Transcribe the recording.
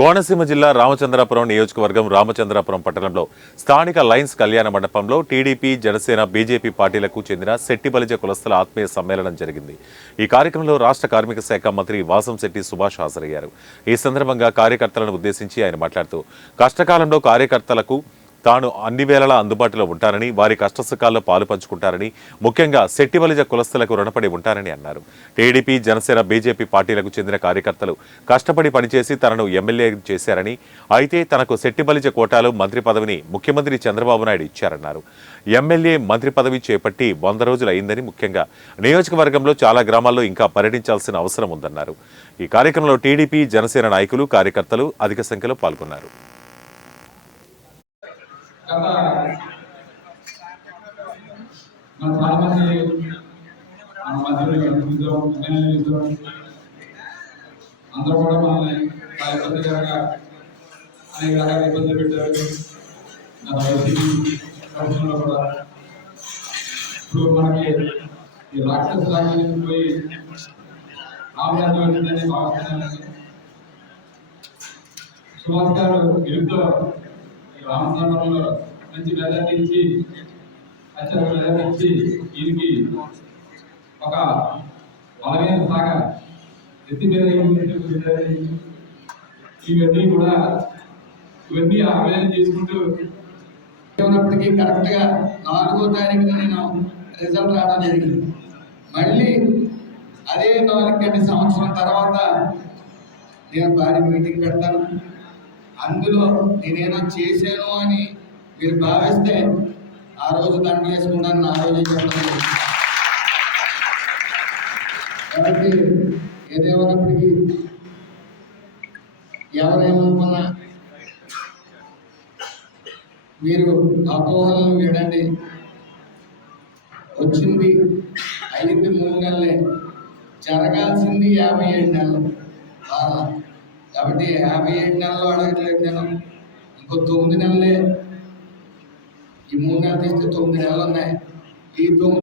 కోనసీమ జిల్లా రామచంద్రాపురం నియోజకవర్గం రామచంద్రాపురం పట్టణంలో స్థానిక లయన్స్ కళ్యాణ మండపంలో టీడీపీ, జనసేన, బీజేపీ పార్టీలకు చెందిన శెట్టిబలిజ కులస్తుల ఆత్మీయ సమ్మేళనం జరిగింది. ఈ కార్యక్రమంలో రాష్ట్ర కార్మిక శాఖ మంత్రి వాసంశెట్టి సుభాష్ హాజరయ్యారు. ఈ సందర్భంగా కార్యకర్తలను ఉద్దేశించి ఆయన మాట్లాడుతూ కష్టకాలంలో కార్యకర్తలకు తాను అన్ని వేళలా అందుబాటులో ఉంటానని, వారి కష్టసుఖాల్లో పాలు పంచుకుంటారని, ముఖ్యంగా శెట్టిబలిజ కులస్తులకు రుణపడి ఉంటారని అన్నారు. టీడీపీ, జనసేన, బీజేపీ పార్టీలకు చెందిన కార్యకర్తలు కష్టపడి పనిచేసి తనను ఎమ్మెల్యే చేశారని, అయితే తనకు శెట్టిబలిజ కోటాలో మంత్రి పదవిని ముఖ్యమంత్రి చంద్రబాబు నాయుడు ఇచ్చారన్నారు. ఎమ్మెల్యే మంత్రి పదవి చేపట్టి 100 రోజులు అయిందని, ముఖ్యంగా నియోజకవర్గంలో చాలా గ్రామాల్లో ఇంకా పర్యటించాల్సిన అవసరం ఉందన్నారు. ఈ కార్యక్రమంలో టీడీపీ, జనసేన నాయకులు, కార్యకర్తలు అధిక సంఖ్యలో పాల్గొన్నారు. చాలా మంది మన మధ్యలో అందరూ కూడా మనల్ని చాలా ఇబ్బందికరంగా అనేక రకాల ఇబ్బందులు పెట్టారు. గత వైసీపీ ప్రభుత్వంలో కూడా ఇప్పుడు మనకి ఈ రాక్షస రాజ్యం పోయి రామరాజ్యం వచ్చిందని భావిస్తున్నాను. సుభాష్ గారు గెలుపుతో రామచంద్రంలో మంచి మెజార్టీ ఇచ్చి వీరికి ఒక బలమైన శాఖ ఎత్తి మీద ఇవన్నీ ఆవేదన చేసుకుంటూ ఉన్నప్పటికీ కరెక్ట్గా 4వ తారీఖున నేను రిజల్ట్ రావడం జరిగింది. మళ్ళీ అదే 4 సంవత్సరం తర్వాత నేను భారీ మీటింగ్ పెడతాను. అందులో నేనేదో చేశాను అని మీరు భావిస్తే ఆ రోజు దండ వేసుకుంటాను, ఆ రోజే చెప్పడం. కాబట్టి ఏదేమన్నప్పటికీ ఎవరేమనుకున్నా మీరు అపోహలను వినండి. వచ్చింది అయింది 3 నెలలే, జరగాల్సింది 57 నెలలు. కాబట్టి 57 నెలలు అడగట్లేదు నేను. ఇంకో 9 నెలలే. ఈ 3 నెలలు తీస్తే 9 నెలలు ఉన్నాయి. ఈ 9